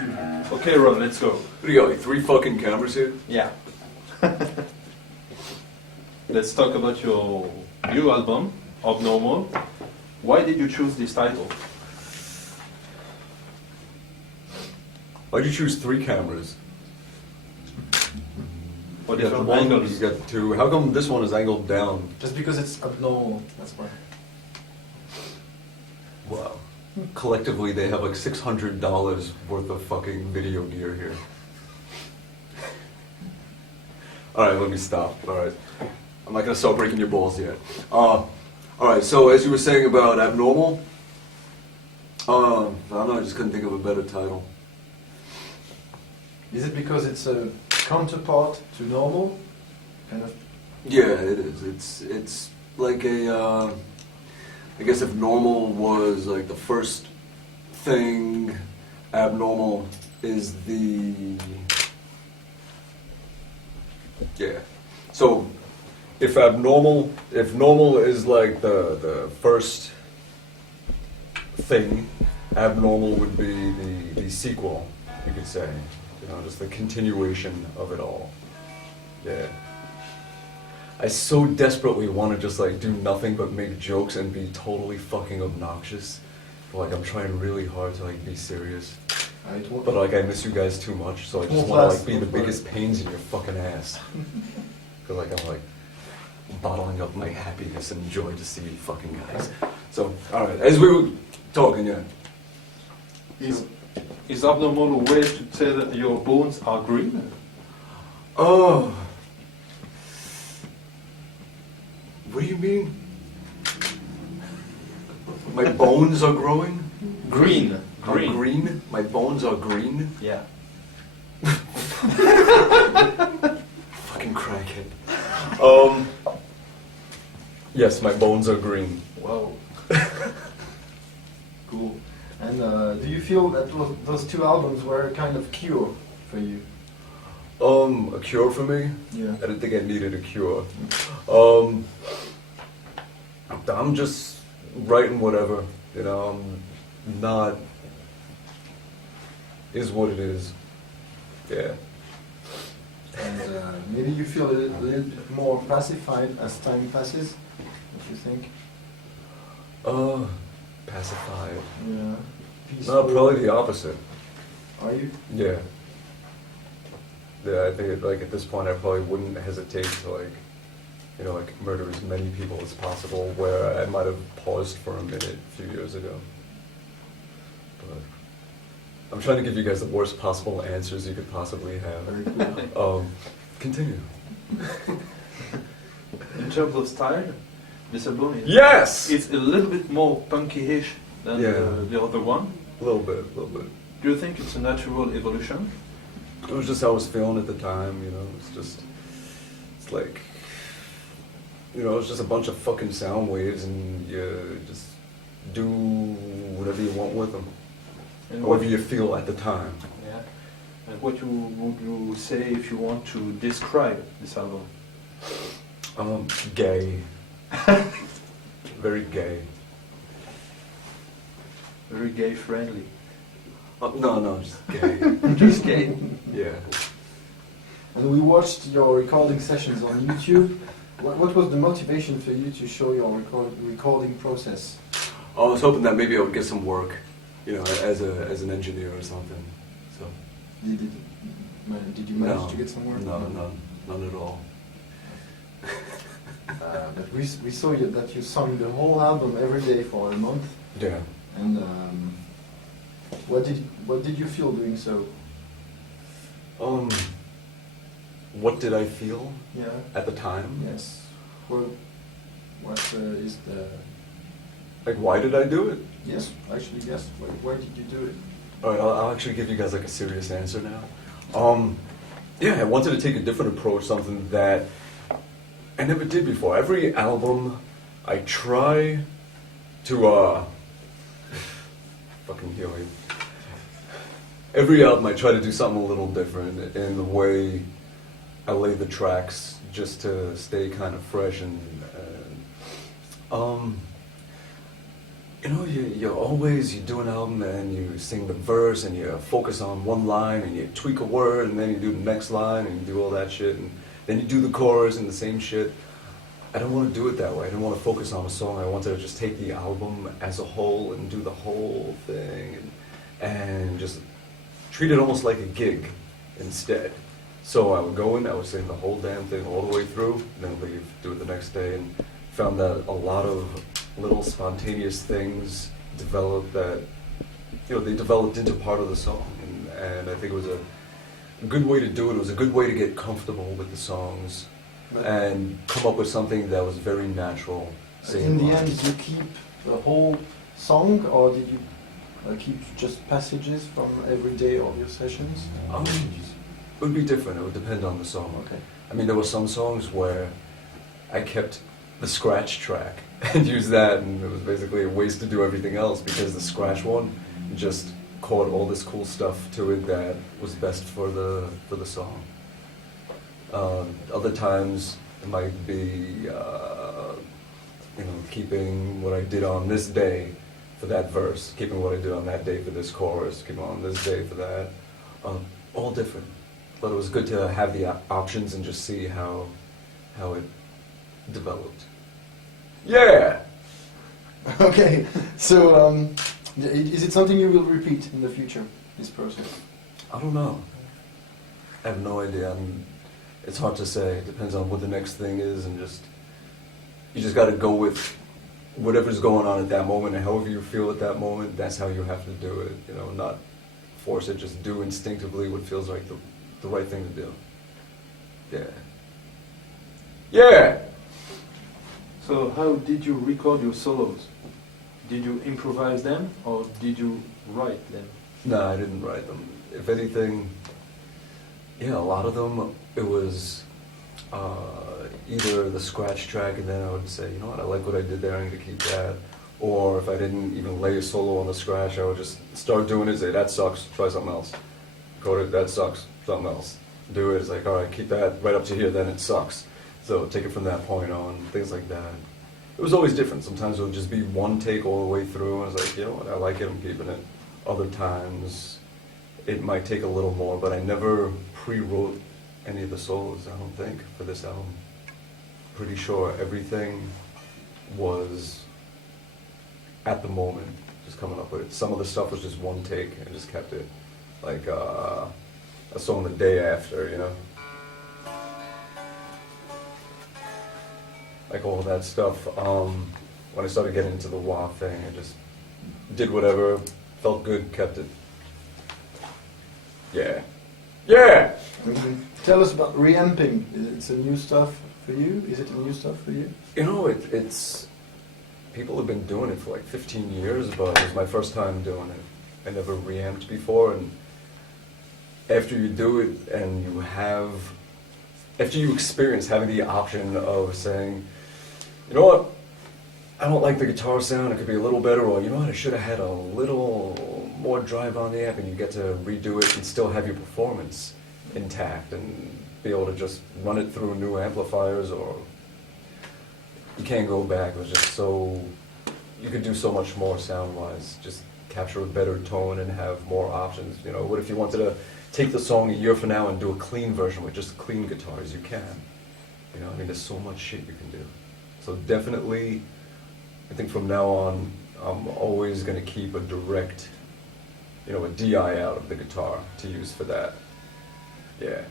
Okay, Ron, let's go. What do you got, like 3 fucking cameras here? Yeah. Let's talk about your new album, Abnormal. Why did you choose this title? Why'd you choose 3 cameras? What You got different 1, angles? you got 2. How come this one is angled down? Just because it's abnormal, that's why. Wow. Collectively, they have like $600 worth of fucking video gear here. Alright, let me stop. Alright. I'm not gonna start breaking your balls yet. Alright, so as you were saying about Abnormal, I don't know, I just couldn't think of a better title. Is it because it's a counterpart to normal? Kind of. Yeah, it is. It's like a, I guess if normal was like the first thing, abnormal is the, yeah. So if normal is like the first thing, abnormal would be the sequel, you could say. You know, just the continuation of it all. Yeah. I so desperately want to just like do nothing but make jokes and be totally fucking obnoxious. But like I'm trying really hard to like be serious. But like I miss you guys too much, so I just want to like be the biggest pains in your fucking ass. Cause like I'm like bottling up my happiness and joy to see you fucking guys. So alright, as we were talking, yeah. Is abnormal a way to tell that your bones are green? Oh. What do you mean? My bones are growing? Green. Are green? My bones are green? Yeah. Fucking crackhead. Yes, my bones are green. Wow. Cool. And do you feel that those 2 albums were a kind of cure for you? A cure for me? Yeah. I didn't think I needed a cure. I'm just writing whatever, you know, I'm not, is what it is. Yeah. And maybe you feel a little bit more pacified as time passes, what you think? Pacified. Yeah. Peaceful. No, probably the opposite. Are you? Yeah. Yeah, I think like at this point I probably wouldn't hesitate to like, you know, like murder as many people as possible, where I might have paused for a minute a few years ago. But I'm trying to give you guys the worst possible answers you could possibly have. Very cool. Continue. In terms of style, this album is, Yes! it's a little bit more punky-ish than Yeah. the other one. A little bit. Do you think it's a natural evolution? It was just how I was feeling at the time, you know, it's like, you know, it's just a bunch of fucking sound waves and you just do whatever you want with them. And However you feel at the time. Yeah. And what would you say if you want to describe this album? Gay. Very gay. Very gay friendly. No, just gay. Just gay. Yeah. And we watched your recording sessions on YouTube. What was the motivation for you to show your recording process? I was hoping that maybe I would get some work, you know, as an engineer or something. So. Did you manage to get some work? No, none at all. But we saw that you sung the whole album every day for a month. Yeah. And what did you feel doing so? What did I feel? Yeah. At the time? Yes. What is the? Like, why did I do it? Yes, actually, yes. Why did you do it? All right, I'll actually give you guys like a serious answer now. Yeah, I wanted to take a different approach, something that I never did before. Every album, I try to fucking heal you. Every album, I try to do something a little different in the way I lay the tracks, just to stay kind of fresh and You know, you do an album and you sing the verse and you focus on one line and you tweak a word and then you do the next line and you do all that shit and then you do the chorus and the same shit. I don't want to do it that way. I didn't want to focus on a song. I wanted to just take the album as a whole and do the whole thing and just treat it almost like a gig instead. So I would go in, I would sing the whole damn thing all the way through, then leave, do it the next day, and found that a lot of little spontaneous things developed that, you know, they developed into part of the song. And I think it was a good way to do it. It was a good way to get comfortable with the songs and come up with something that was very natural. In the end, did you keep the whole song, or did you keep just passages from every day of your sessions? It would be different. It would depend on the song. Okay. I mean, there were some songs where I kept the scratch track and used that, and it was basically a waste to do everything else because the scratch one just caught all this cool stuff to it that was best for the song. Other times it might be, keeping what I did on this day for that verse, keeping what I did on that day for this chorus, keeping on this day for that. All different. But it was good to have the options and just see how it developed. Yeah! Okay, so is it something you will repeat in the future, this process? I don't know. I have no idea. It's hard to say. It depends on what the next thing is, and you just got to go with whatever's going on at that moment, and however you feel at that moment, that's how you have to do it. You know, not force it. Just do instinctively what feels like the right thing to do. Yeah. Yeah. So how did you record your solos? Did you improvise them or did you write them? No, I didn't write them. If anything, yeah, a lot of them, it was either the scratch track, and then I would say, you know what, I like what I did there, I need to keep that. Or if I didn't even lay a solo on the scratch, I would just start doing it, say, that sucks, try something else. Record it, that sucks, something else. Do it, it's like, all right, keep that right up to here, then it sucks. So take it from that point on, things like that. It was always different. Sometimes it would just be one take all the way through, and I was like, you know what, I like it, I'm keeping it. Other times, it might take a little more, but I never pre-wrote any of the solos, I don't think, for this album. Pretty sure everything was at the moment, just coming up with it. Some of the stuff was just one take, and just kept it. Like a song the day after, you know? Like all that stuff. When I started getting into the wah thing, I just did whatever, felt good, kept it. Yeah. Yeah! Tell us about reamping. It's a new stuff for you? Is it a new stuff for you? You know, it's... People have been doing it for like 15 years, but it was my first time doing it. I never reamped before, and after you do it and you have... After you experience having the option of saying, you know what, I don't like the guitar sound, it could be a little better, or you know what, I should have had a little more drive on the amp, and you get to redo it and still have your performance intact and be able to just run it through new amplifiers, or you can't go back. It was just so, you could do so much more sound-wise, just capture a better tone and have more options. You know, what if you wanted to take the song a year from now and do a clean version with just clean guitars? You can. You know, I mean, there's so much shit you can do. So definitely, I think from now on, I'm always going to keep a direct, you know, a DI out of the guitar to use for that. Yeah.